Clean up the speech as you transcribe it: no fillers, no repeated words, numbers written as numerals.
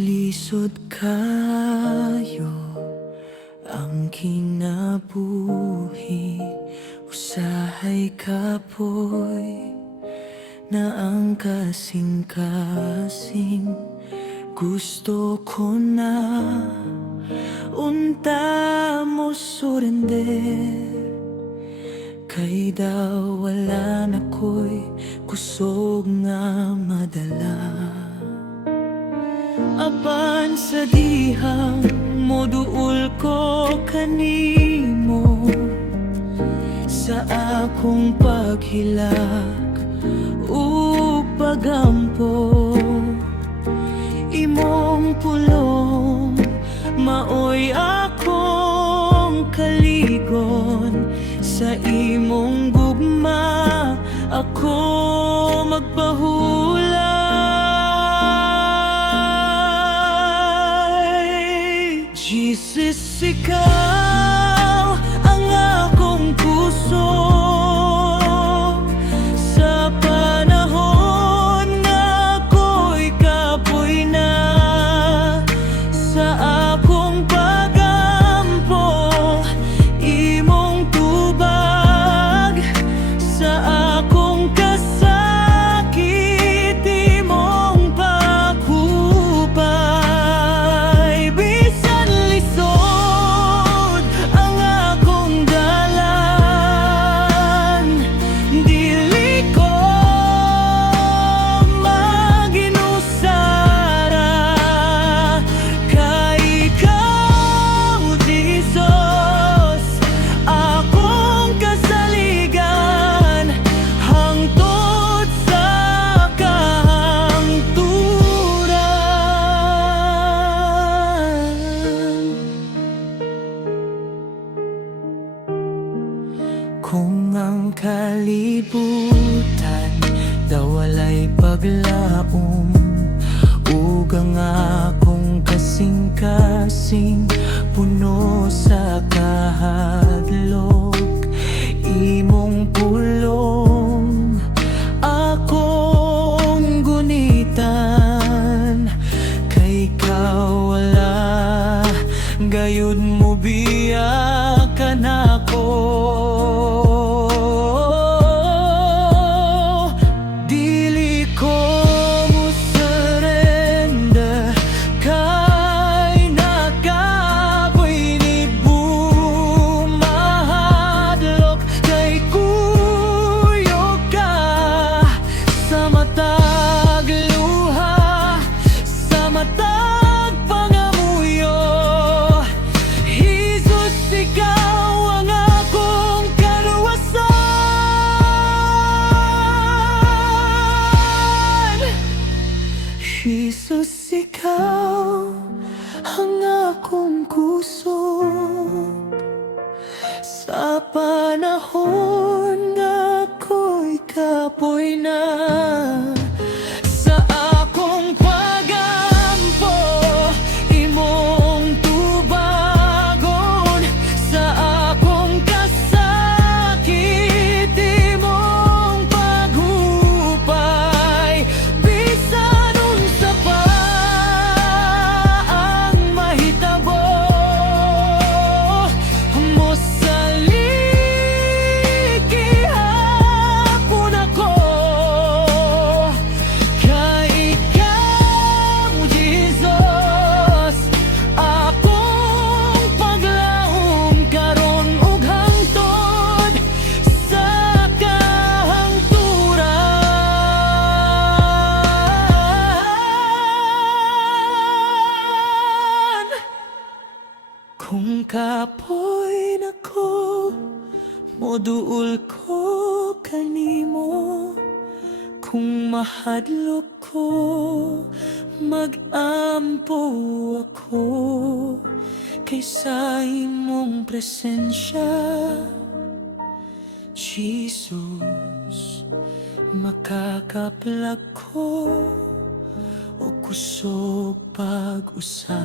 Lisod kayo ang kinabuhi, usahay kapoy na ang kasing-kasing. Gusto ko na unta mo surrender, kay daw wala na ko'y kusog nga madala. Apan sa dihang moduol ko kanimo, sa akong paghilak o pagampo, imong pulong maoy akong kaligon. Sa imong gugma ako magpahulay. Jesus, ikaw ang akong puso. Sa panahon nga ako'y kapoy na, sa akong pagampo, imong tubag. Sa akong kasakit, imong pakupay. Bisan lisod ang akong dalan, dili ko maginusara. Kay ikaw, Jesus, akong kasaligan, hangtod sa kahangturan. Kung ang kalibutan daw walay paglaom, ug ang akong kasing-kasing puno sa kahadlok, imong pulong akong gunitan. Kay ikaw wala gayud mo biyakan ako. Dili ko mo surrender, kay nakaboy ni bumahadlok. Kay kuyog ka sa matag luha, sa matag pangamuyo. Jesus, ikaw ang akong kaluwasan. Jesus, ikaw ang akong kusog. Sa panahon nga ako'y kapoy na, sa akong pagampo, imong tubagon. Sa akong kasakit, imong paghupay. Bisan unsa pa ang mahitabo, mo saligi hapon ako. Kay ikaw, Jesus, akong paglaom karon ug hangtod sa kahangturan. Kung kapoy nako, moduol ko kanimo. Kung mahadlok ko, magampo ako. Kaysa imong presensya, Jesus, makakaplag ko o kusog pag-usa.